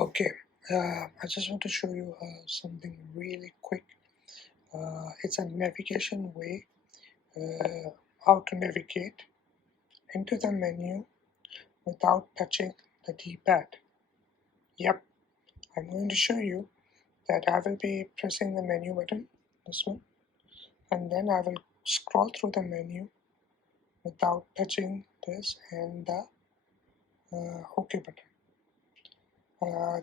Okay, I just want to show you something really quick. It's a navigation way, how to navigate into the menu without touching the D-pad. Yep, I'm going to show you that I will be pressing the menu button, this one, and then I will scroll through the menu without touching this and the OK button.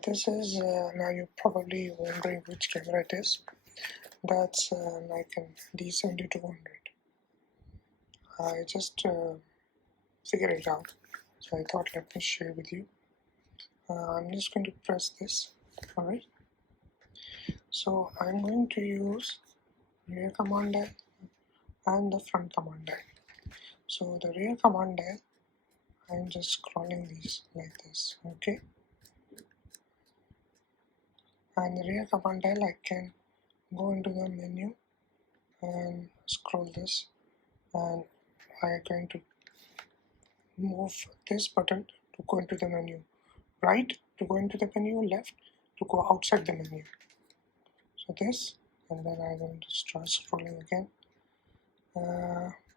This is, now you're probably wondering which camera it is. That's Nikon D7200. I just figured it out, so I thought let me share with you. I'm just going to press this. Alright, so I'm going to use rear command dial and the front command dial. So the rear command dial, I'm just scrolling these like this, okay? And the rear command dial, I can go into the menu and scroll this, and I'm going to move this button to go into the menu, right to go into the menu, left to go outside the menu. So this, and then I'm going to start scrolling again.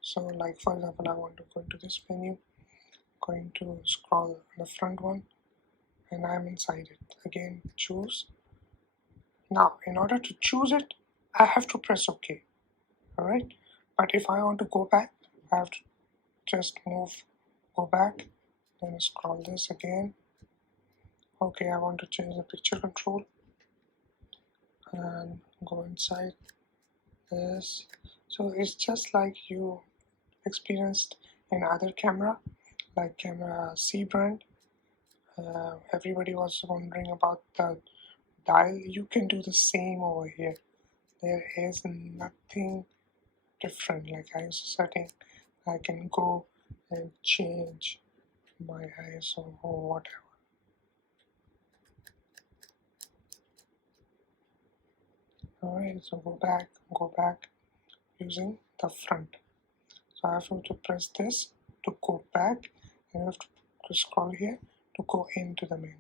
So like for example, I want to go into this menu, going to scroll the front one, and I'm inside it. Again, choose. Now in order to choose it, I have to press OK. Alright, but if I want to go back, I have to just go back, then scroll this again. Okay, I want to change the picture control and go inside this. So it's just like you experienced in other camera, like camera C brand. Everybody was wondering about the dial. You can do the same over here. There is nothing different. Like ISO setting, I can go and change my ISO or whatever. Alright, so go back using the front. So I have to press this to go back, and I have to scroll here to go into the menu.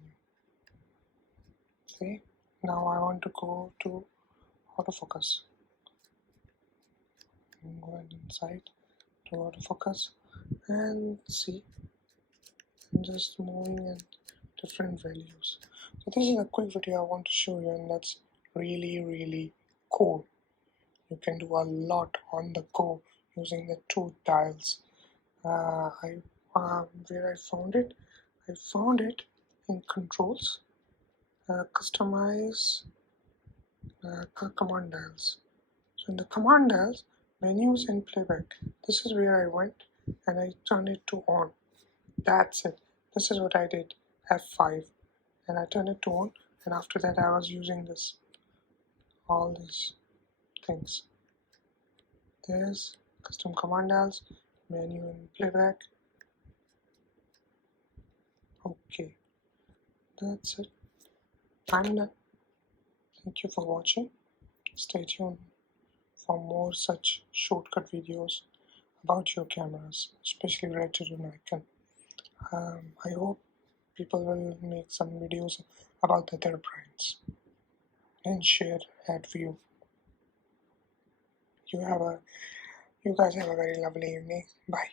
See, now I want to go to autofocus. I'm going inside to autofocus and see, I'm just moving at different values. So this is a quick video I want to show you, and that's really cool. You can do a lot on the go using the two dials. Where I found it in controls, customize command dials. So in the command dials, menus and playback, this is where I went and I turned it to on. That's it. This is what I did, F5, and I turned it to on, and after that I was using this, all these things. There's custom command dials, menu and playback. Okay, that's it. I'm done. Thank you for watching. Stay tuned for more such shortcut videos about your cameras, especially related to Nikon. I hope people will make some videos about the other brands and share at view. You guys have a very lovely evening. Bye.